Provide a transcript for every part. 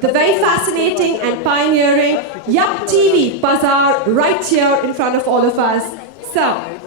the very fascinating and pioneering Yup TV Bazaar right here in front of all of us. So,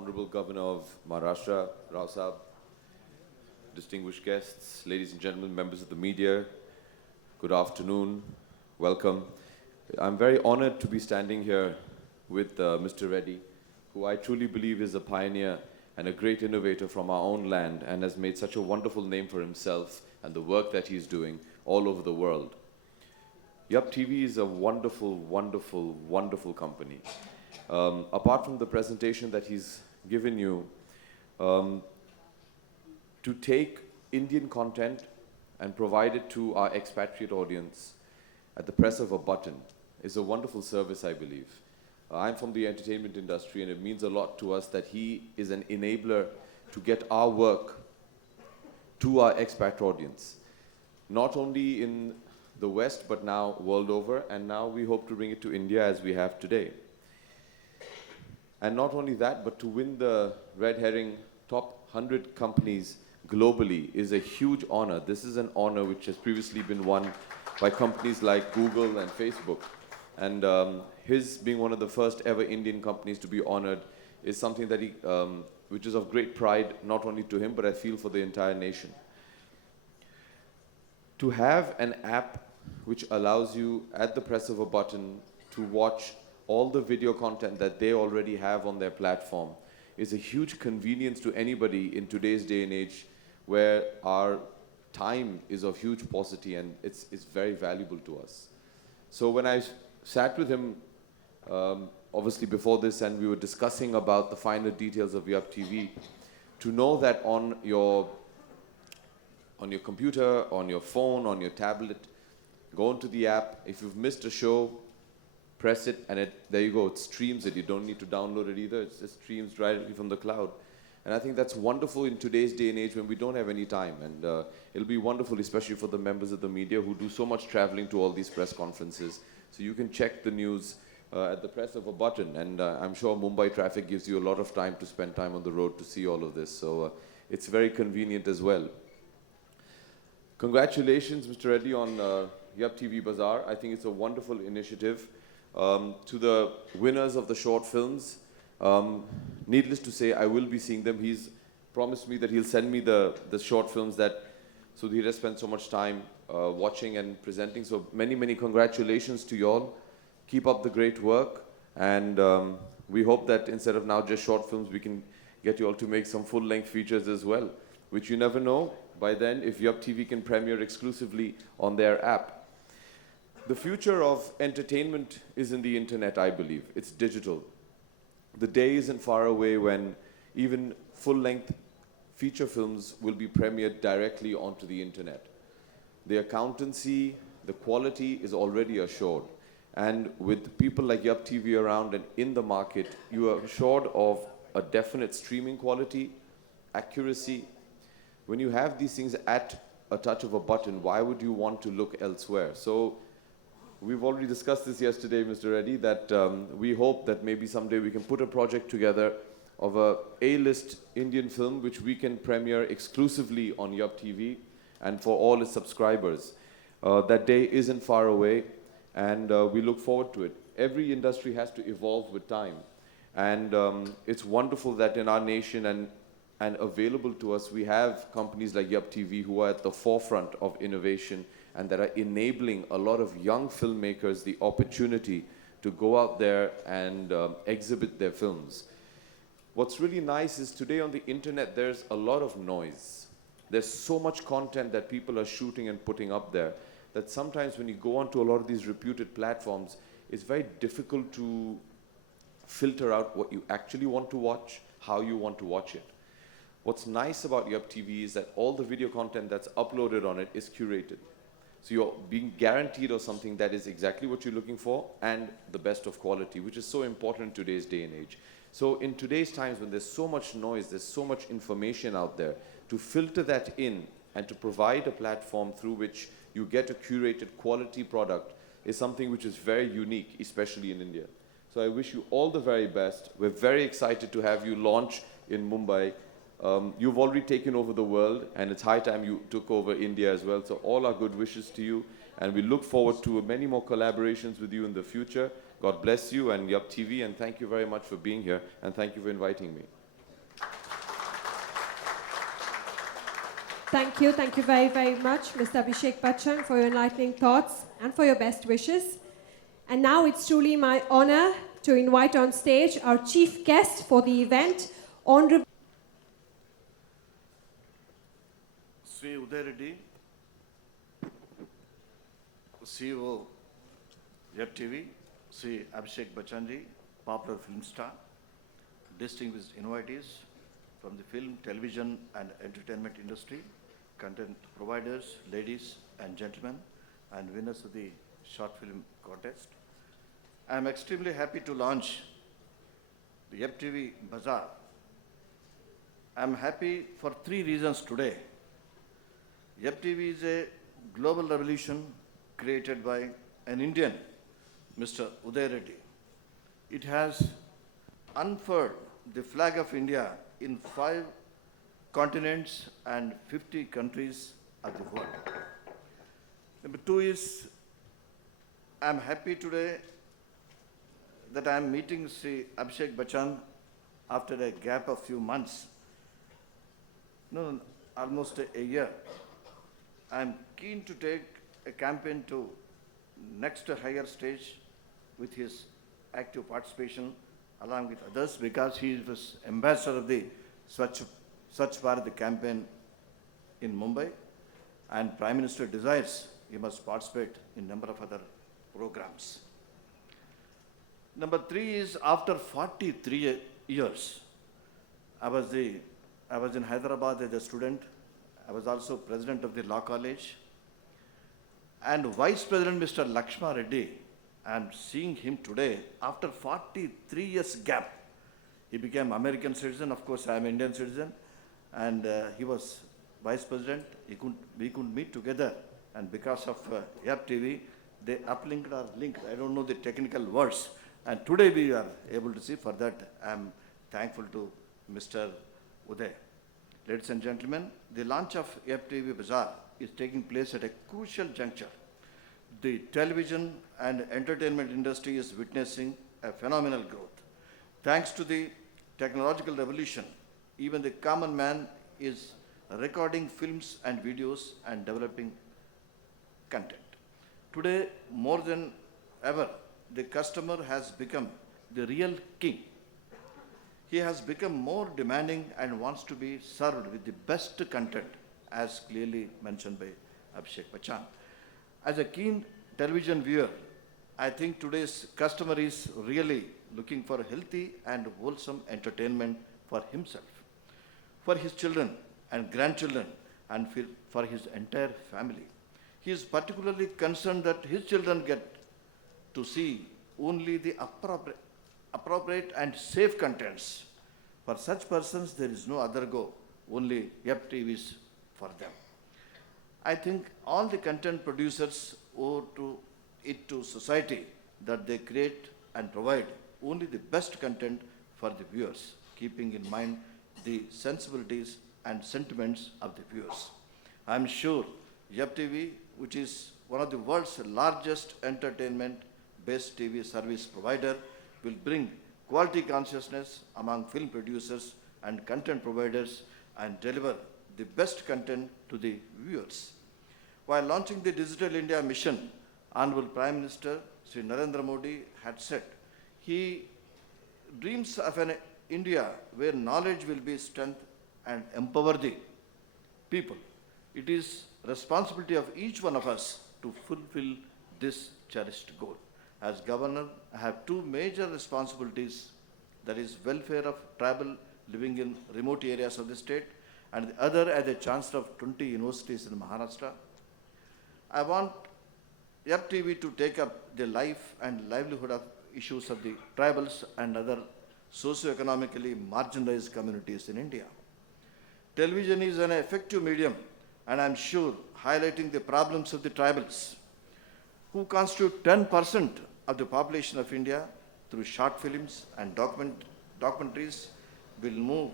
Honorable Governor of Maharashtra, Rao Saab, distinguished guests, ladies and gentlemen, members of the media, good afternoon, welcome. I'm very honored to be standing here with Mr. Reddy, who I truly believe is a pioneer and a great innovator from our own land and has made such a wonderful name for himself and the work that he's doing all over the world. Yup TV is a wonderful, wonderful, wonderful company. Apart from the presentation that he's given you, to take Indian content and provide it to our expatriate audience at the press of a button is a wonderful service, I believe. I'm from the entertainment industry, and it means a lot to us that he is an enabler to get our work to our expat audience, not only in the West, but now world over, and now we hope to bring it to India as we have today. And not only that, but to win the Red Herring top 100 companies globally is a huge honor. This is an honor which has previously been won by companies like Google and Facebook. And his being one of the first ever Indian companies to be honored is something that which is of great pride, not only to him, but I feel for the entire nation. To have an app which allows you, at the press of a button, to watch all the video content that they already have on their platform is a huge convenience to anybody in today's day and age, where our time is of huge paucity and it's very valuable to us. So when I sat with him, obviously before this, and we were discussing about the finer details of Yup TV, to know that on your computer, on your phone, on your tablet, go into the app. If you've missed a show, press it, and there you go. It streams it. You don't need to download it either. It just streams directly from the cloud. And I think that's wonderful in today's day and age when we don't have any time. And it'll be wonderful, especially for the members of the media who do so much traveling to all these press conferences. So you can check the news at the press of a button. And I'm sure Mumbai traffic gives you a lot of time to spend time on the road to see all of this. So it's very convenient as well. Congratulations, Mr. Reddy, on Yup TV Bazaar. I think it's a wonderful initiative. To the winners of the short films, needless to say, I will be seeing them. He's promised me that he'll send me the short films that Sudhir has spent so much time watching and presenting. So many, many congratulations to you all. Keep up the great work. And we hope that instead of now just short films, we can get you all to make some full-length features as well, which you never know by then if Yup TV can premiere exclusively on their app. The future of entertainment is in the internet, I believe. It's digital. The day isn't far away when even full-length feature films will be premiered directly onto the internet. The accountancy, the quality is already assured. And with people like Yup TV around and in the market, you are assured of a definite streaming quality, accuracy. When you have these things at a touch of a button, why would you want to look elsewhere? So we've already discussed this yesterday, Mr. Reddy, that we hope that maybe someday we can put a project together of a A-list Indian film which we can premiere exclusively on Yup TV and for all its subscribers. That day isn't far away, and we look forward to it. Every industry has to evolve with time, and it's wonderful that in our nation and available to us, we have companies like Yup TV who are at the forefront of innovation and that are enabling a lot of young filmmakers the opportunity to go out there and exhibit their films. What's really nice is today on the internet, there's a lot of noise. There's so much content that people are shooting and putting up there that sometimes when you go onto a lot of these reputed platforms, it's very difficult to filter out what you actually want to watch, how you want to watch it. What's nice about Yup TV is that all the video content that's uploaded on it is curated. So you're being guaranteed of something that is exactly what you're looking for and the best of quality, which is so important in today's day and age. So in today's times when there's so much noise, there's so much information out there, to filter that in and to provide a platform through which you get a curated quality product is something which is very unique, especially in India. So I wish you all the very best. We're very excited to have you launch in Mumbai. You've already taken over the world, and it's high time you took over India as well. So all our good wishes to you, and we look forward to many more collaborations with you in the future. God bless you and Yup TV, and thank you very much for being here, and thank you for inviting me. Thank you very, very much, Mr. Abhishek Bachchan, for your enlightening thoughts and for your best wishes. And now it's truly my honor to invite on stage our chief guest for the event, Honorable Sri Uday Reddy, CEO, Yep TV, Sri Abhishek Bachchan, popular film star, distinguished invitees from the film, television and entertainment industry, content providers, ladies and gentlemen, and winners of the short film contest. I am extremely happy to launch the Yep TV Bazaar. I am happy for three reasons today. Yep TV is a global revolution created by an Indian, Mr. Uday Reddy. It has unfurled the flag of India in 5 continents and 50 countries of the world. Number 2 is, I am happy today that I am meeting Sri Abhishek Bachchan after a gap of few months, almost a year. I am keen to take a campaign to next higher stage with his active participation along with others, because he was ambassador of the Swachh Bharat campaign in Mumbai, and Prime Minister desires he must participate in number of other programs. Number 3 is, after 43 years, I was in Hyderabad as a student. I was also president of the law college. And Vice President Mr. Lakshma Reddy, I am seeing him today after 43 years gap. He became American citizen. Of course, I am Indian citizen. And he was Vice President. We could meet together. And because of Yep TV, they uplinked or linked. I don't know the technical words. And today we are able to see. For that, I am thankful to Mr. Uday. Ladies and gentlemen, the launch of Yep TV Bazaar is taking place at a crucial juncture. The television and entertainment industry is witnessing a phenomenal growth. Thanks to the technological revolution, even the common man is recording films and videos and developing content. Today, more than ever, the customer has become the real king. He has become more demanding and wants to be served with the best content, as clearly mentioned by Abhishek Bachchan. As a keen television viewer, I think today's customer is really looking for healthy and wholesome entertainment for himself, for his children and grandchildren, and for his entire family. He is particularly concerned that his children get to see only the appropriate and safe contents. For such persons, there is no other go, only Yep TV is for them. I think all the content producers owe it to society that they create and provide only the best content for the viewers, keeping in mind the sensibilities and sentiments of the viewers. I am sure Yep TV, which is one of the world's largest entertainment-based TV service provider, will bring quality consciousness among film producers and content providers and deliver the best content to the viewers. While launching the Digital India mission, Honorable Prime Minister Sri Narendra Modi had said he dreams of an India where knowledge will be strength and empower the people. It is responsibility of each one of us to fulfill this cherished goal. As governor, I have 2 major responsibilities, that is welfare of tribal living in remote areas of the state, and the other as a chancellor of 20 universities in Maharashtra. I want Yep TV to take up the life and livelihood of issues of the tribals and other socio-economically marginalized communities in India. Television is an effective medium, and I'm sure highlighting the problems of the tribals, who constitute 10% of the population of India, through short films and documentaries, will move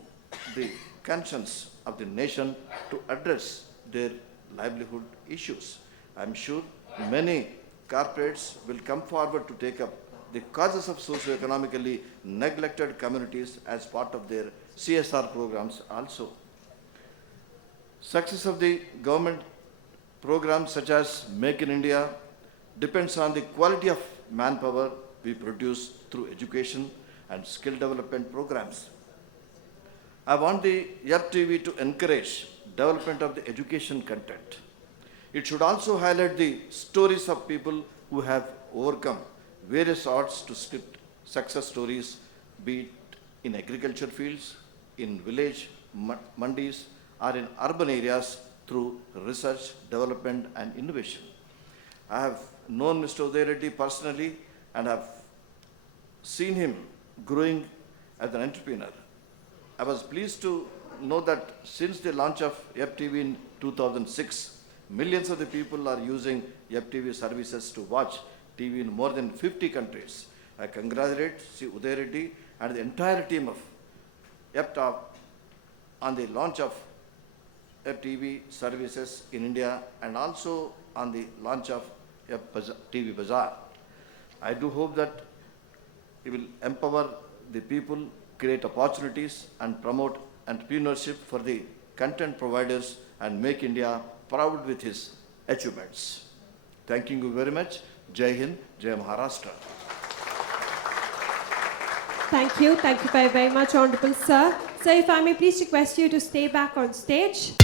the conscience of the nation to address their livelihood issues. I'm sure many corporates will come forward to take up the causes of socio-economically neglected communities as part of their CSR programs also. Success of the government programs such as Make in India depends on the quality of manpower we produce through education and skill development programs. I want the YEP TV to encourage development of the education content. It should also highlight the stories of people who have overcome various odds to script success stories, be it in agriculture fields, in village mandis, or in urban areas through research, development, and innovation. I have known Mr. Uday Reddy personally and have seen him growing as an entrepreneur. I was pleased to know that since the launch of YEP TV in 2006, millions of the people are using YEP TV services to watch TV in more than 50 countries. I congratulate Sri Uday Reddy and the entire team of YEP Top on the launch of YEP TV services in India and also on the launch of YEP TV Bazaar. I do hope that it will empower the people, create opportunities, and promote entrepreneurship for the content providers and make India proud with his achievements. Thank you very much. Jai Hind, Jai Maharashtra. Thank you. Thank you very, very much, Honorable Sir. Sir, if I may please request you to stay back on stage.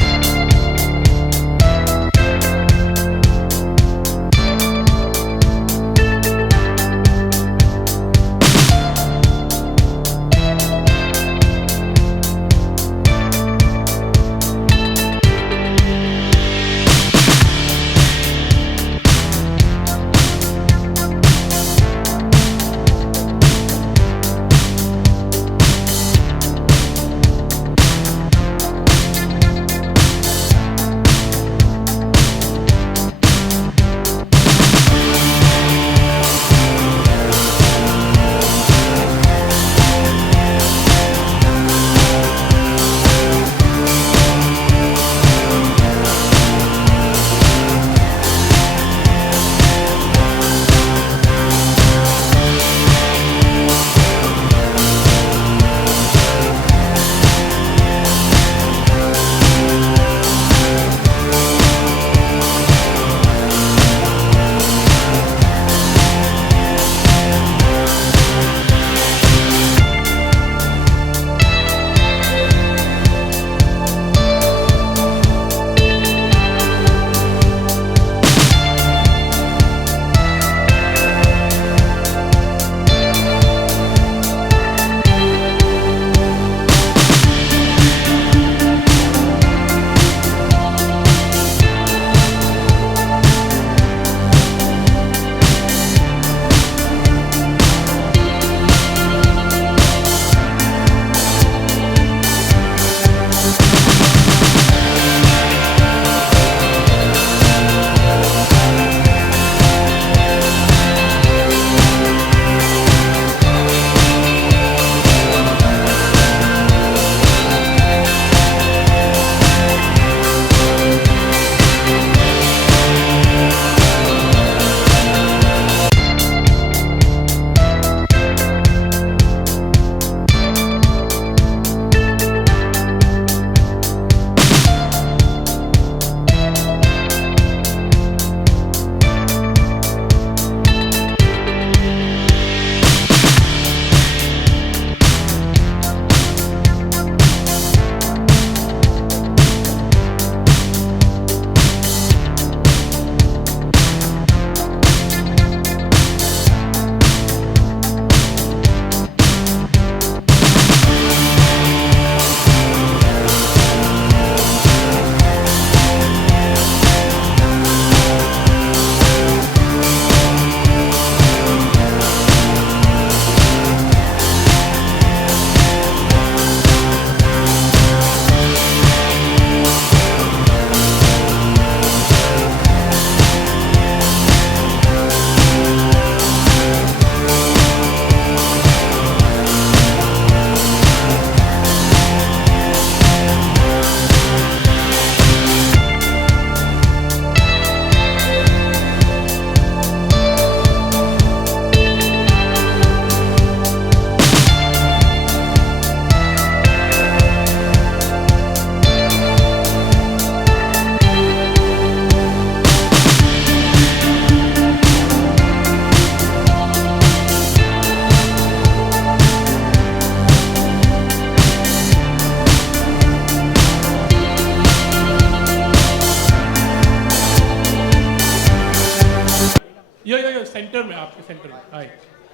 या centre में, आपके centre में. हाय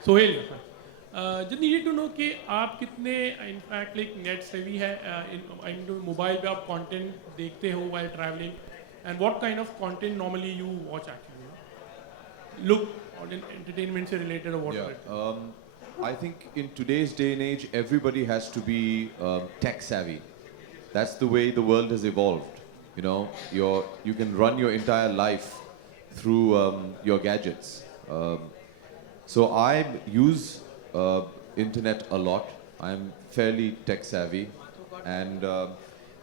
Sohail. just needed to know कि आप कितने in fact like net सेवी है, इन mobile पे आप कंटेंट देखते हो while traveling, and what kind of content normally you watch actually, look on entertainment से related or whatever. I think in today's day and age, everybody has to be tech savvy. That's the way the world has evolved. You know, you can run your entire life through your gadgets. So I use internet a lot. I'm fairly tech savvy, and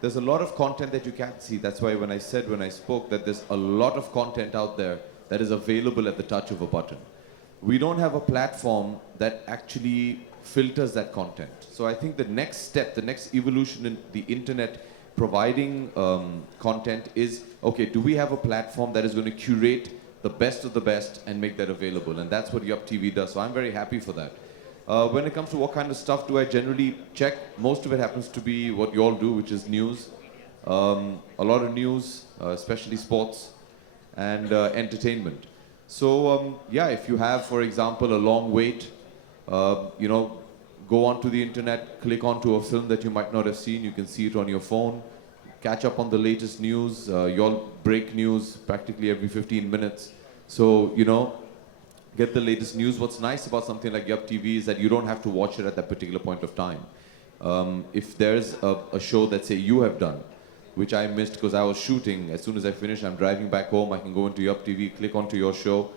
there's a lot of content that you can't see. That's why when I spoke that there's a lot of content out there that is available at the touch of a button. We don't have a platform that actually filters that content. So I think the next step, the next evolution in the internet providing content is, okay, do we have a platform that is going to curate the best of the best and make that available? And that's what Yup TV does. So I'm very happy for that. When it comes to what kind of stuff do I generally check, most of it happens to be what you all do, which is news. A lot of news, especially sports and entertainment. So yeah, if you have, for example, a long wait, you know, go onto the internet, click onto a film that you might not have seen, you can see it on your phone, catch up on the latest news. You all break news practically every 15 minutes. So, you know, get the latest news. What's nice about something like Yup TV is that you don't have to watch it at that particular point of time. If there's a show that, say, you have done, which I missed because I was shooting, as soon as I finish, I'm driving back home, I can go into Yup TV, click onto your show,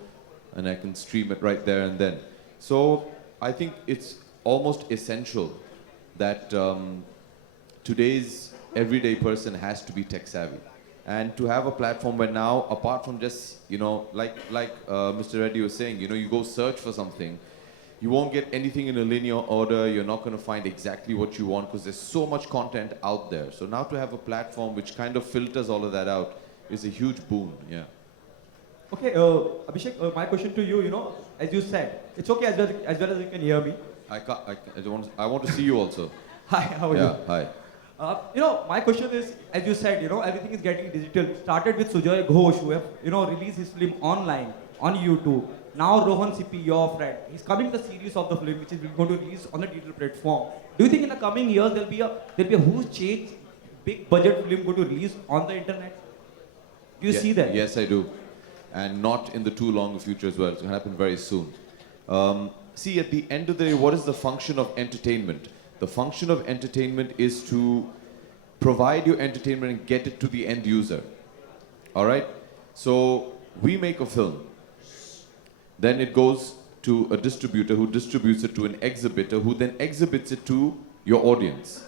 and I can stream it right there and then. So I think it's almost essential that today's everyday person has to be tech savvy. And to have a platform where now, apart from just, you know, like Mr. Reddy was saying, you know, you go search for something, you won't get anything in a linear order, you're not going to find exactly what you want because there's so much content out there. So now to have a platform which kind of filters all of that out is a huge boon, yeah. Okay, Abhishek, my question to you, you know, as you said, it's okay as well as you can hear me. I want to see you also. Hi, how are you? Yeah, hi. You know, my question is, as you said, you know, everything is getting digital. Started with Sujoy Ghosh, who have, you know, released his film online, on YouTube. Now Rohan CP, your friend, he's coming the series of the film, which is going to release on the digital platform. Do you think in the coming years there'll be a huge change, big budget film going to release on the internet? Do you see that? Yes, I do. And not in the too long future as well. It's going to happen very soon. See, at the end of the day, what is the function of entertainment? The function of entertainment is to provide your entertainment and get it to the end user. All right? So we make a film. Then it goes to a distributor who distributes it to an exhibitor who then exhibits it to your audience.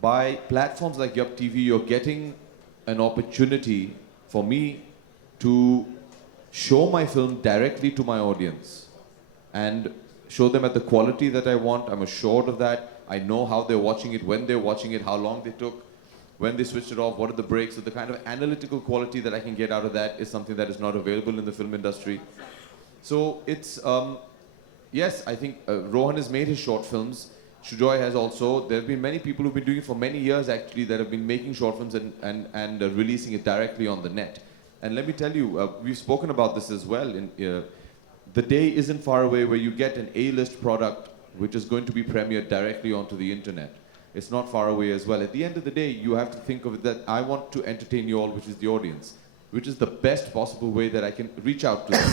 By platforms like Yup TV, you're getting an opportunity for me to show my film directly to my audience and show them at the quality that I want. I'm assured of that. I know how they're watching it, when they're watching it, how long they took, when they switched it off, what are the breaks. So the kind of analytical quality that I can get out of that is something that is not available in the film industry. So it's, yes, I think Rohan has made his short films. Sujoy has also. There have been many people who've been doing it for many years actually that have been making short films and releasing it directly on the net. And let me tell you, we've spoken about this as well. The day isn't far away where you get an A-list product which is going to be premiered directly onto the internet. It's not far away as well. At the end of the day, you have to think of it that I want to entertain you all, which is the audience, which is the best possible way that I can reach out to them.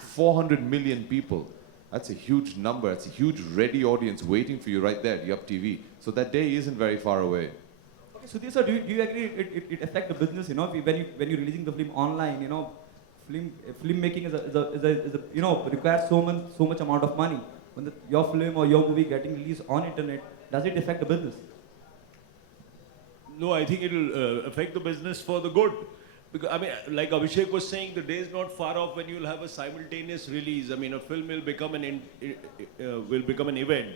400 million people. That's a huge number. It's a huge ready audience waiting for you right there at Yup TV. So that day isn't very far away. Okay, Sudhir sir, do you agree it affects the business, you know, when you're releasing the film online, you know, film making is a you know, requires so much amount of money. When your film or your movie getting released on internet, does it affect the business? No, I think it will affect the business for the good. Because, I mean, like Abhishek was saying, the day is not far off when you'll have a simultaneous release. I mean, a film will become an event.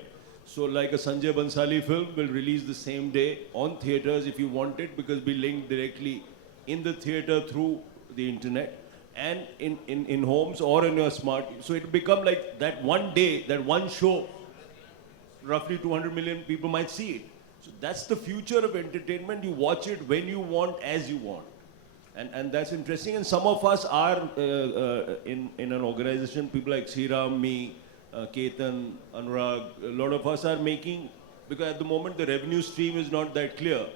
So, like a Sanjay Bansali film will release the same day on theaters if you want it, because it'll be linked directly in the theater through the internet and in homes or in your smart. So it'll become like that one day, that one show, roughly 200 million people might see it. So that's the future of entertainment. You watch it when you want, as you want. And that's interesting. And some of us are in an organization, people like Sriram, me, Ketan, Anurag, a lot of us are making, because at the moment the revenue stream is not that clear.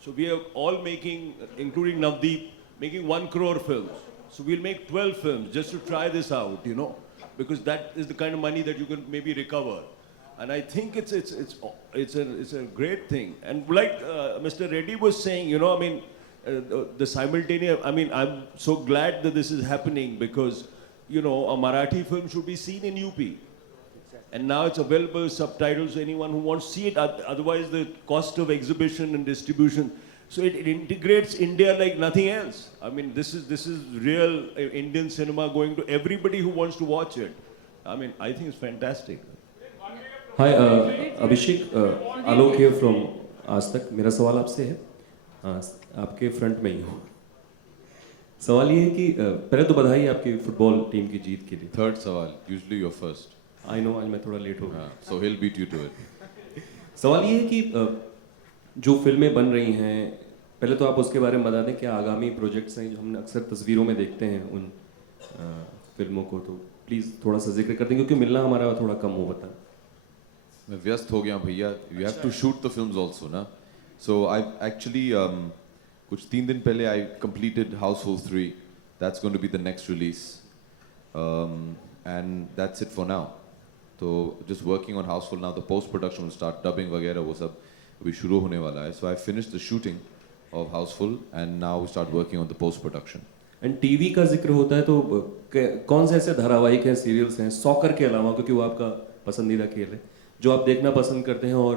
So we are all making, including Navdeep, making 1 crore films. So we'll make 12 films just to try this out, you know, because that is the kind of money that you can maybe recover. And I think it's a great thing. And like Mr. Reddy was saying, you know, I mean, the simultaneous, I mean, I'm so glad that this is happening because, you know, a Marathi film should be seen in UP. And now it's available subtitles to anyone who wants to see it. Otherwise, the cost of exhibition and distribution. So it integrates India like nothing else. I mean, this is real Indian cinema going to everybody who wants to watch it. I mean, I think it's fantastic. Hi Abhishek Alok here from आज तक मेरा सवाल आपसे है आपके front में ही हूँ सवाल ये है कि पहले तो बधाई आपकी फुटबॉल टीम की जीत के लिए Third सवाल, usually you're first. I know आज मैं थोड़ा लेट हो गया So he'll beat you to it. सवाल ये है कि जो फिल्में बन रही हैं पहले तो आप उसके बारे में बता दें क्या आगामी प्रोजेक्ट्स हैं जो हम अक्सर तस्वीरों में देखते हैं उन फिल्मों को तो प्लीज़ थोड़ा सा जिक्र कर दें क्योंकि मिलना हमारा थोड़ा कम हो पता मैं व्यस्त हो गया भैया. You have to shoot the films also, ना? So I actually कुछ 3 दिन पहले I completed Houseful 3. That's going to be the next release, and that's it for now. So just working on Houseful now. The post production will start, dubbing वगैरह वो सब अभी शुरू होने वाला है. So I finished the shooting of Houseful, and now we start working on the post production. And TV का जिक्र होता है तो कौन से ऐसे धारावाहिक हैं सीरियल्स हैं सॉकर के अलावा क्योंकि वो आपका पसंदीदा खेल है जो आप देखना पसंद करते हैं और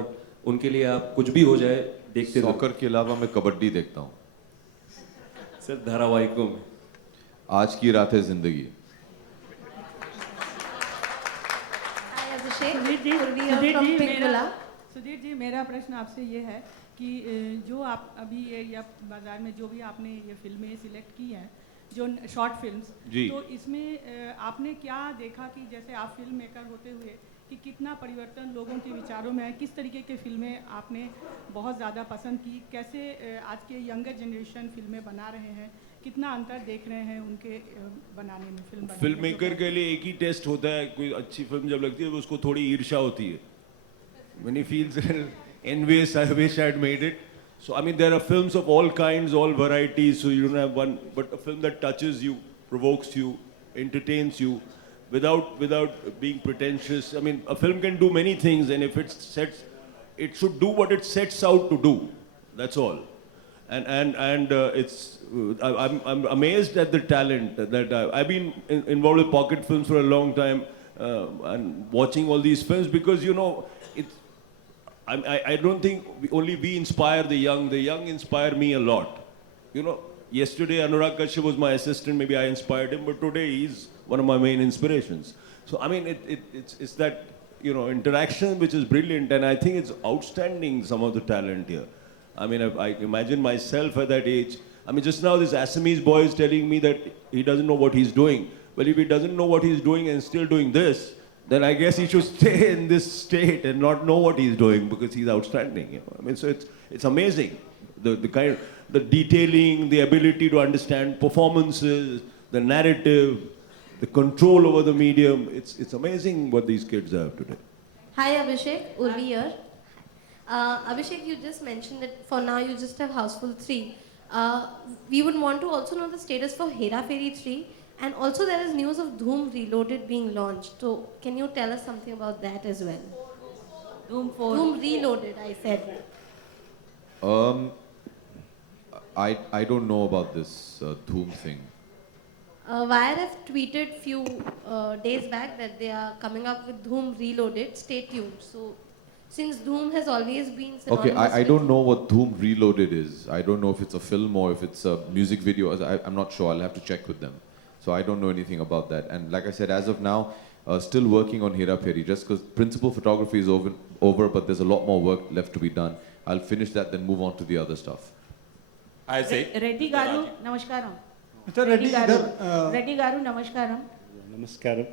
उनके लिए आप कुछ भी हो जाए देखते सॉकर के अलावा मैं कबड्डी देखता हूँ. सर धारावाहिकों में आज की रात है जिंदगी. Hi Abhishek, Sudhir ji, Purvi here from Pinkvilla. Sudhir ji मेरा प्रश्न आपसे ये है कि जो आप अभी ये या बाजार में जो भी आपने ये फिल्में सिलेक्ट की हैं जो शॉर्ट फिल्म्स जी। तो इसमें आपने क्या देखा कि जैसे आप फिल्म मेकर होते हुए कि कितना परिवर्तन लोगों के विचारों में है किस तरीके की फिल्में आपने बहुत ज़्यादा पसंद की कैसे आज के यंगर जनरेशन फिल्में बना रहे हैं कितना अंतर देख रहे हैं उनके बनाने में फिल्म मेकर के लिए एक ही टेस्ट होता है कोई अच्छी फिल्म जब लगती है तो उसको थोड़ी ईर्ष्या होती है when he feels envious I wish I had made it so I mean there are films of all kinds all varieties so you don't have one but a film that touches you provokes you entertains you without being pretentious I mean a film can do many things and if it should do what it sets out to do that's all and it's I'm amazed at the talent that I've been involved with pocket films for a long time and watching all these films because you know I don't think only we inspire the young inspire me a lot you know yesterday Anurag Kashyap was my assistant maybe I inspired him but today he's one of my main inspirations so I mean it's that you know interaction which is brilliant and I think it's outstanding some of the talent here I mean I imagine myself at that age I mean just now this Assamese boy is telling me that he doesn't know what he's doing well if he doesn't know what he's doing and still doing this then I guess he should stay in this state and not know what he's doing because he's outstanding. You know? I mean, so it's amazing the kind the detailing, the ability to understand performances, the narrative, the control over the medium. It's amazing what these kids have today. Hi Abhishek, Urvi here. Abhishek, you just mentioned that for now you just have Houseful 3. We would want to also know the status for Hera Fairy 3. And also there is news of Dhoom Reloaded being launched. So can you tell us something about that as well? Dhoom 4. Dhoom Reloaded, I said. I don't know about this Dhoom thing. Wire have tweeted few days back that they are coming up with Dhoom Reloaded. Stay tuned. So since Dhoom has always been synonymous Okay, I with- don't know what Dhoom Reloaded is. I don't know if it's a film or if it's a music video. I'm not sure. I'll have to check with them. So I don't know anything about that. And like I said, as of now, still working on Hera Fairy. Just because principal photography is over, but there's a lot more work left to be done. I'll finish that, then move on to the other stuff. I say. Reddy గారు నమస్కారం Mr. Reddy, Reddy గారు నమస్కారం Namaskaram.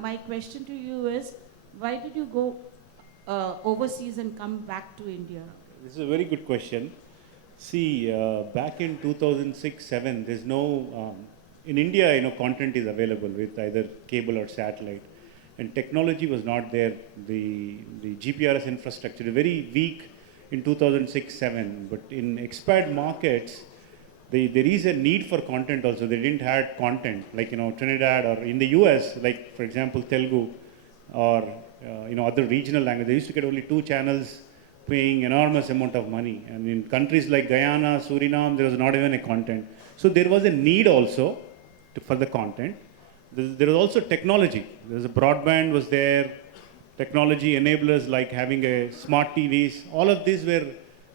My question to you is why did you go overseas and come back to India? This is a very good question. See, back in 2006-7, there's no, in India, content is available with either cable or satellite. And technology was not there. The GPRS infrastructure is very weak in 2006-7. But in expat markets, there is a need for content also. They didn't have content, like, Trinidad or in the US, like, for example, Telugu or, other regional languages. They used to get only 2 channels paying enormous amount of money. And in countries like Guyana, Suriname, there was not even a content. So there was a need also for the content. There was also technology. There was a broadband was there, technology enablers like having a smart TVs. All of these were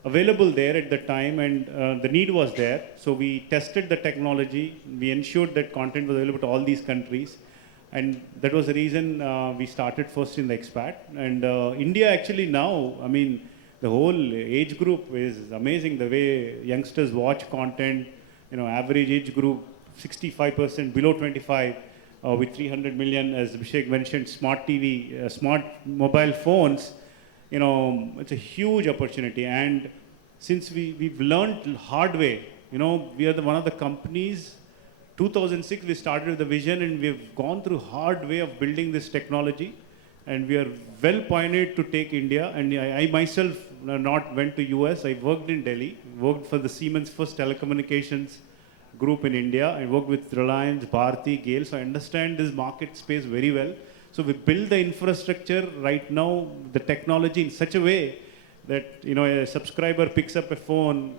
available there at the time, and the need was there. So we tested the technology. We ensured that content was available to all these countries. And that was the reason we started first in the expat. And India actually now, I mean, the whole age group is amazing. The way youngsters watch content, average age group, 65% below 25, with 300 million, as Abhishek mentioned, smart TV, smart mobile phones, it's a huge opportunity. And since we've learned hard way, we are one of the companies. 2006 we started with the vision, and we've gone through hard way of building this technology, and we are well pointed to take India. And I myself not went to US. I worked in Delhi, worked for the Siemens first telecommunications group in India. I worked with Reliance, Bharti, Gale, so I understand this market space very well. So we build the infrastructure right now, the technology in such a way that a subscriber picks up a phone,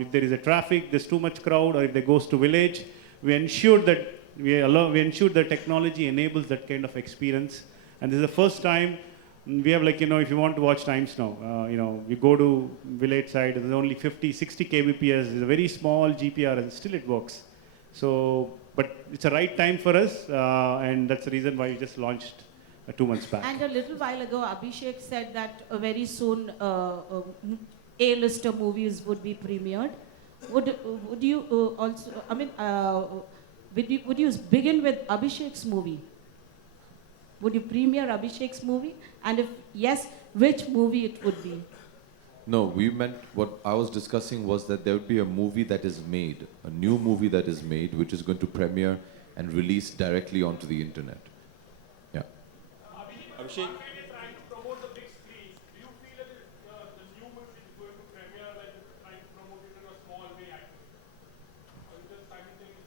if there is a traffic, there's too much crowd, or if they goes to village, we ensure that we ensure the technology enables that kind of experience. And this is the first time we have, like, if you want to watch Times Now, you go to village side, there's only 50, 60 kbps, it's a very small GPR, and still it works. So, but it's a right time for us, and that's the reason why we just launched 2 months back. And a little while ago, Abhishek said that very soon A-lister movies would be premiered. Would you also, would you begin with Abhishek's movie? Would you premiere Abhishek's movie? And if yes, which movie it would be? No, we meant, what I was discussing was that there would be a movie that is made, a new movie that is made, which is going to premiere and release directly onto the internet. Yeah. Abhishek?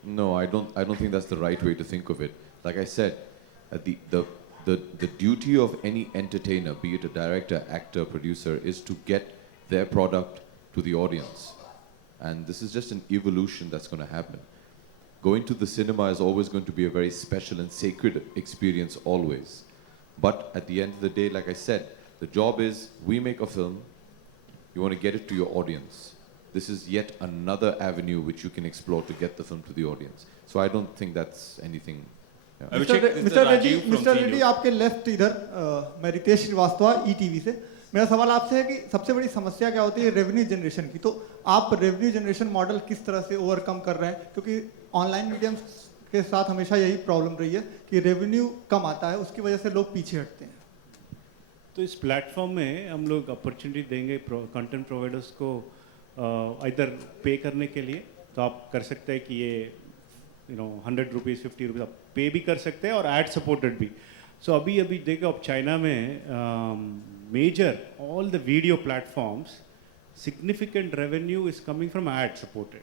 No, I don't think that's the right way to think of it. Like I said, the duty of any entertainer, be it a director, actor, producer, is to get their product to the audience. And this is just an evolution that's going to happen. Going to the cinema is always going to be a very special and sacred experience, always. But at the end of the day, like I said, the job is, we make a film, you want to get it to your audience. This is yet another avenue which you can explore to get the film to the audience. So I don't think that's anything. Yeah. Mister Reddy, आपके left इधर मैं Ritesh Srivastava, ETV से। मेरा सवाल आपसे है कि सबसे बड़ी समस्या क्या होती है रेवेन्यू जनरेशन की, तो आप रेवेन्यू जनरेशन मॉडल किस तरह से ओवरकम कर रहे हैं, क्योंकि ऑनलाइन मीडियम के साथ हमेशा यही प्रॉब्लम रही है कि रेवेन्यू कम आता है, उसकी वजह से लोग पीछे हटते हैं। तो इस प्लेटफॉर्म में हम लोग अपॉर्चुनिटी देंगे कंटेंट प्रोवाइडर्स को इधर पे करने के लिए। तो आप कर सकते हैं कि ये 100 रुपीज़ 50 रुपीज़ आप पे भी कर सकते हैं और एड सपोर्टेड भी। सो अभी देखो अब चाइना में major all the video platforms significant revenue is coming from ad supported.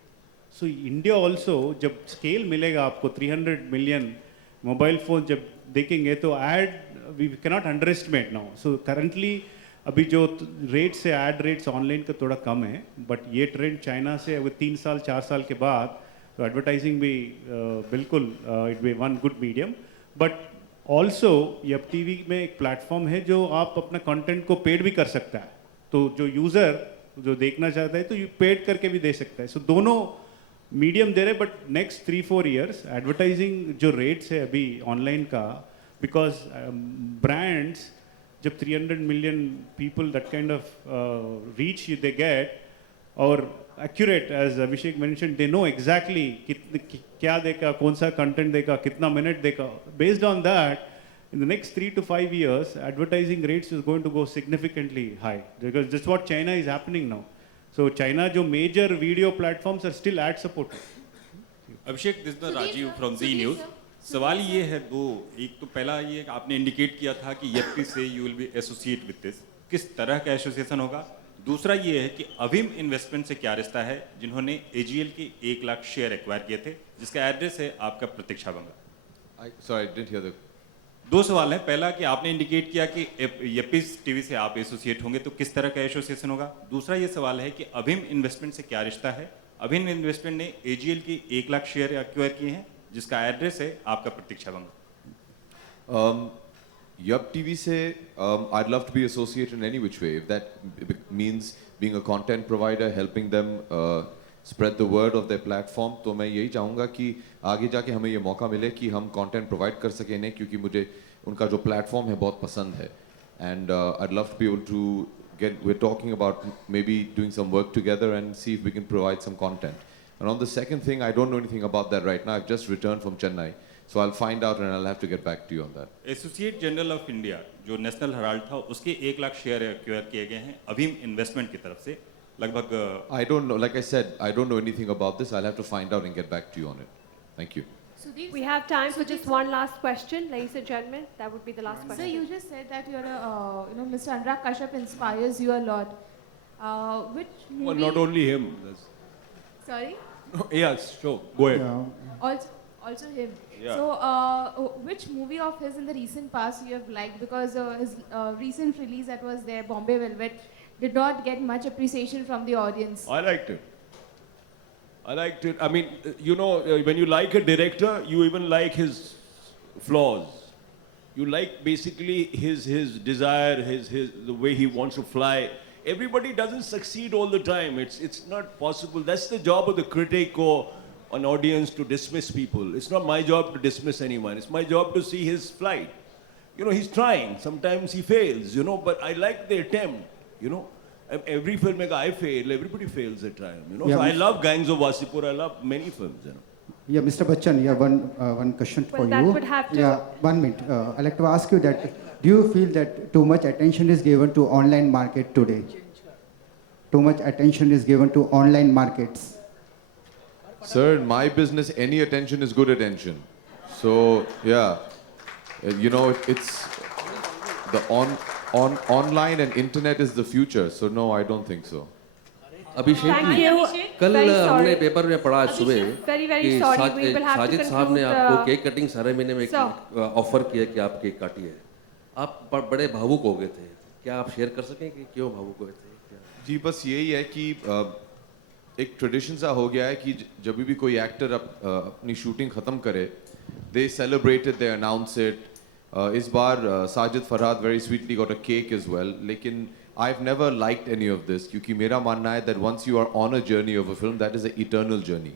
So India also जब स्केल मिलेगा आपको 300 मिलियन मोबाइल फ़ोन जब देखेंगे तो ad we cannot underestimate now. So currently अभी जो रेट्स है एड रेट्स ऑनलाइन का थोड़ा कम है, बट ये ट्रेंड चाइना से अगर 3 साल 4 साल के बाद तो एडवर्टाइजिंग भी बिल्कुल it be one good medium. But also ये टीवी में एक प्लेटफॉर्म है जो आप अपना कंटेंट को पेड भी कर सकता है, तो जो यूज़र जो देखना चाहता है तो पेड करके भी दे सकता है। सो दोनों मीडियम दे रहे, बट नेक्स्ट 3-4 ईयर्स एडवर्टाइजिंग जो रेट्स है अभी ऑनलाइन का, बिकॉज ब्रांड्स जब 300 million people that kind of reach they get और accurate, as Abhishek mentioned, they know exactly क्या देगा, कौन सा content देगा, कितना minute देगा. Based on that, in the next 3 to 5 years, advertising rates is going to go significantly high, because that's what China is happening now. So China जो major video platforms are still ad supported. Abhishek, this the Rajiv from Zee Sudhir news. sir, सवाल ये है दो, एक तो पहला ये कि आपने इंडिकेट किया था कि येप्पी से you will be associate with this, किस तरह का एसोसिएशन होगा। दूसरा ये है कि अभिम इन्वेस्टमेंट से क्या रिश्ता है, जिन्होंने एजीएल के 1 लाख शेयर एक्वायर किए थे, जिसका एड्रेस है आपका प्रतीक्षा बंगा। Sorry, I didn't hear the. दो सवाल हैं, पहला कि आपने इंडिकेट किया कि येप्पी टीवी से आप एसोसिएट होंगे, तो किस तरह का एसोसिएशन होगा। दूसरा ये सवाल है कि अभिम इन्वेस्टमेंट से क्या रिश्ता है। अभिम इन्वेस्टमेंट ने एजीएल के 1 लाख शेयर एक्वायर किए हैं, जिसका एड्रेस है आपका प्रतीक्षा बंगा। Yup TV say, I'd love to be associated in any which way. If that means being a content provider, helping them spread the word of their platform, तो मैं यही चाहूँगा कि आगे जाके हमें ये मौका मिले कि हम content provide कर सकें इन्हें, क्योंकि मुझे उनका जो platform है बहुत पसंद है. And I'd love to be able to we're talking about maybe doing some work together and see if we can provide some content. And on the second thing, I don't know anything about that right now. I've just returned from Chennai. So I'll find out and I'll have to get back to you on that. Associate general of India जो national Herald था, उसके 1 lakh share acquire किए गए हैं अभिम investment की तरफ से, लगभग। I don't know. Like I said, I don't know anything about this. I'll have to find out and get back to you on it. Thank you. Sudhir We sir, have time for Sudhir just sir. one last question, ladies and gentlemen. That would be the last Sir, question. you just said that you're Mr. Anurag Kashyap inspires you a lot. Which movie? Well, not only him. Sorry. Yes, sure. Go ahead. Also him. Yeah. So, which movie of his in the recent past you have liked? Because his recent release that was there, Bombay Velvet, did not get much appreciation from the audience. I liked it. I liked it. I mean, you know, when you like a director, you even like his flaws. You like basically his desire, the way he wants to fly. Everybody doesn't succeed all the time. It's not possible. That's the job of the critic or an audience to dismiss people. It's not my job to dismiss anyone. It's my job to see his flight. You know, he's trying. Sometimes he fails, you know, but I like the attempt, you know. Every filmmaker I fail, everybody fails at time, you know. Yeah, so I Mr. love Gangs of Wasipur. I love many films, you know. Yeah, Mr. Bachchan, yeah, one question Well, for that you. would have to- Yeah, 1 minute. I'd like to ask you that, do you feel that too much attention is given to online market today? Too much attention is given to online markets. Sir, in my business, any attention is good attention. So, yeah, you know, it's the online and internet is the future. So, no, I don't think so. Abhishek Thank ji, you. कल Very हमने sorry. Paper में पढ़ा सुबह Very, very कि sorry. We will have to Sajid साहब ने conclude, आपको cake cutting ceremony में sir. ऑफर किया कि आप केक काटिए। आप बड़े भावुक हो गए थे, क्या आप शेयर कर सकें कि क्यों भावुक हुए थे? जी बस यही है कि एक ट्रेडिशन सा हो गया है कि जब भी कोई एक्टर अपनी शूटिंग ख़त्म करे, they celebrated, they announce it. इस बार Sajid Farhad very sweetly got a cake as well, लेकिन I've never liked any of this क्योंकि मेरा मानना है that once you are on a journey of a film, that is an eternal journey.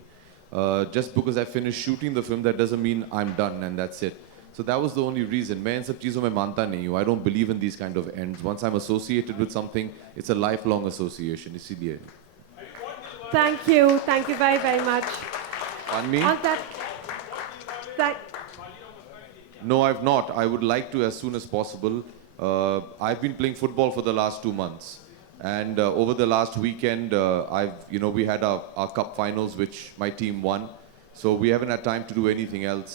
Just because I finished shooting the film, that doesn't mean I'm done and that's it. So that was the only reason. मैं इन सब चीज़ों में मानता नहीं हूँ. I don't believe in these kind of ends. Once I'm associated with something, it's a lifelong association. इसीलिए. Thank you very, very much. On me? On that, No, I've not. I would like to as soon as possible. I've been playing football for the last 2 months, and over the last weekend, we had our cup finals, which my team won. So we haven't had time to do anything else.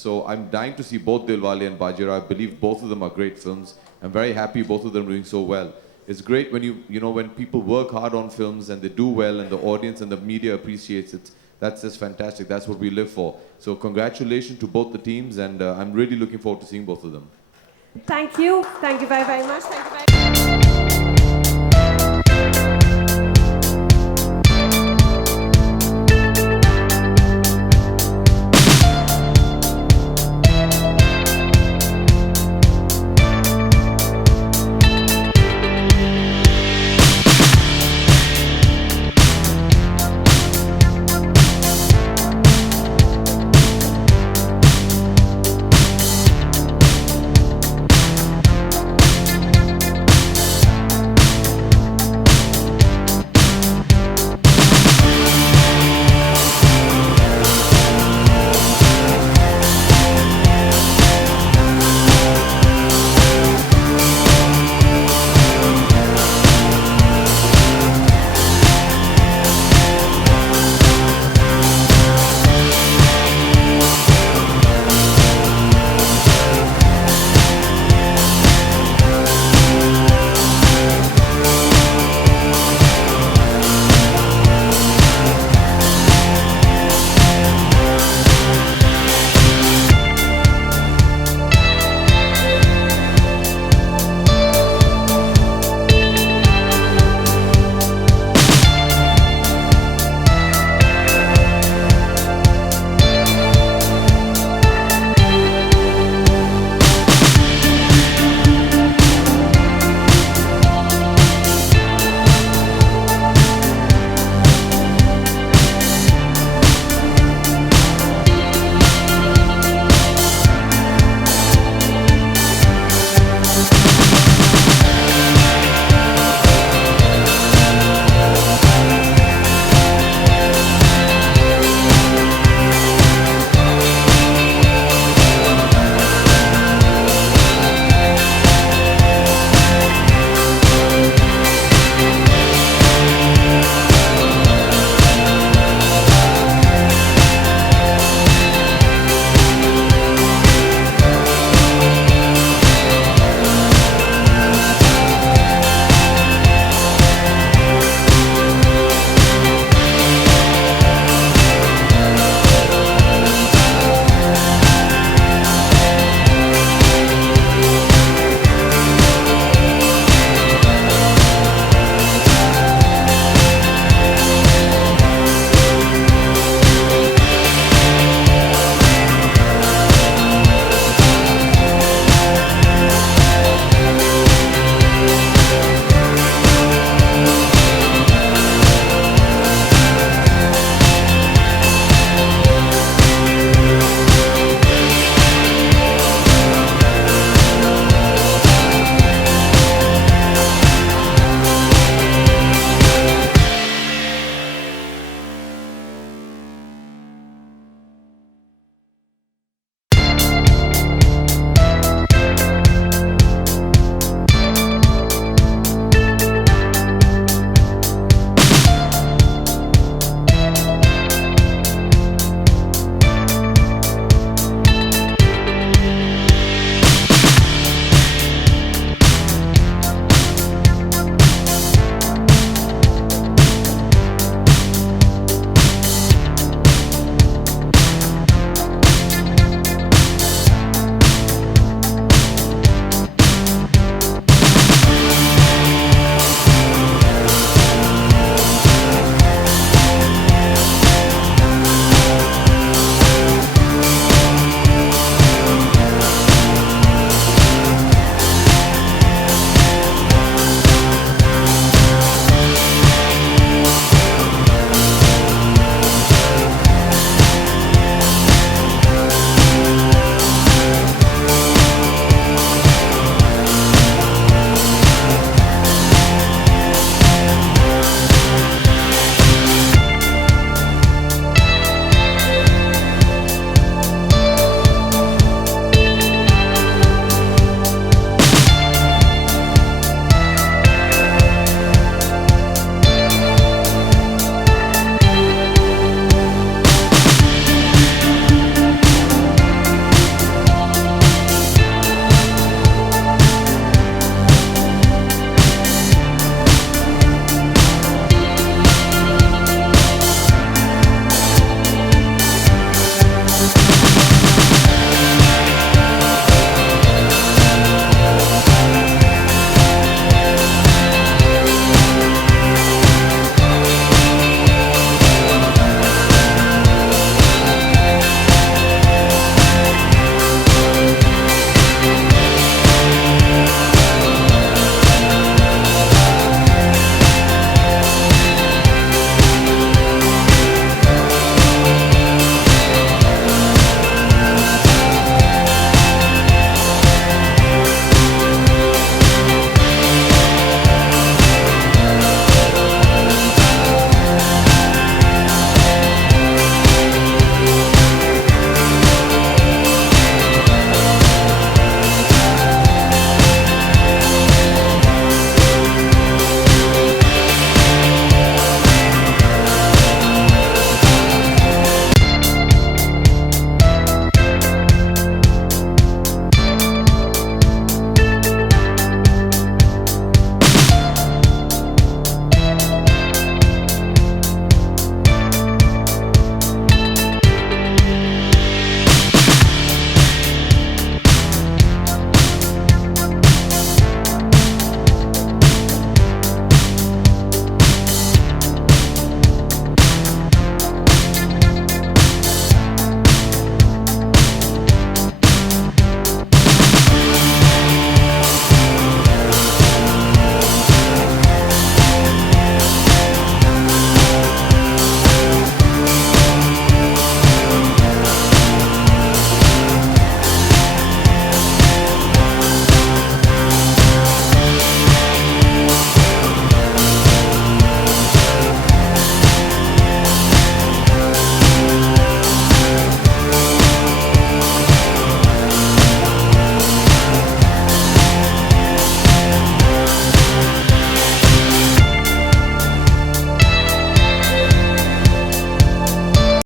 So I'm dying to see both Dilwale and Bajira. I believe both of them are great films. I'm very happy both of them are doing so well. It's great when when people work hard on films and they do well, and the audience and the media appreciates it. That's just fantastic. That's what we live for. So congratulations to both the teams, and I'm really looking forward to seeing both of them. thank you very, very much. Thank you very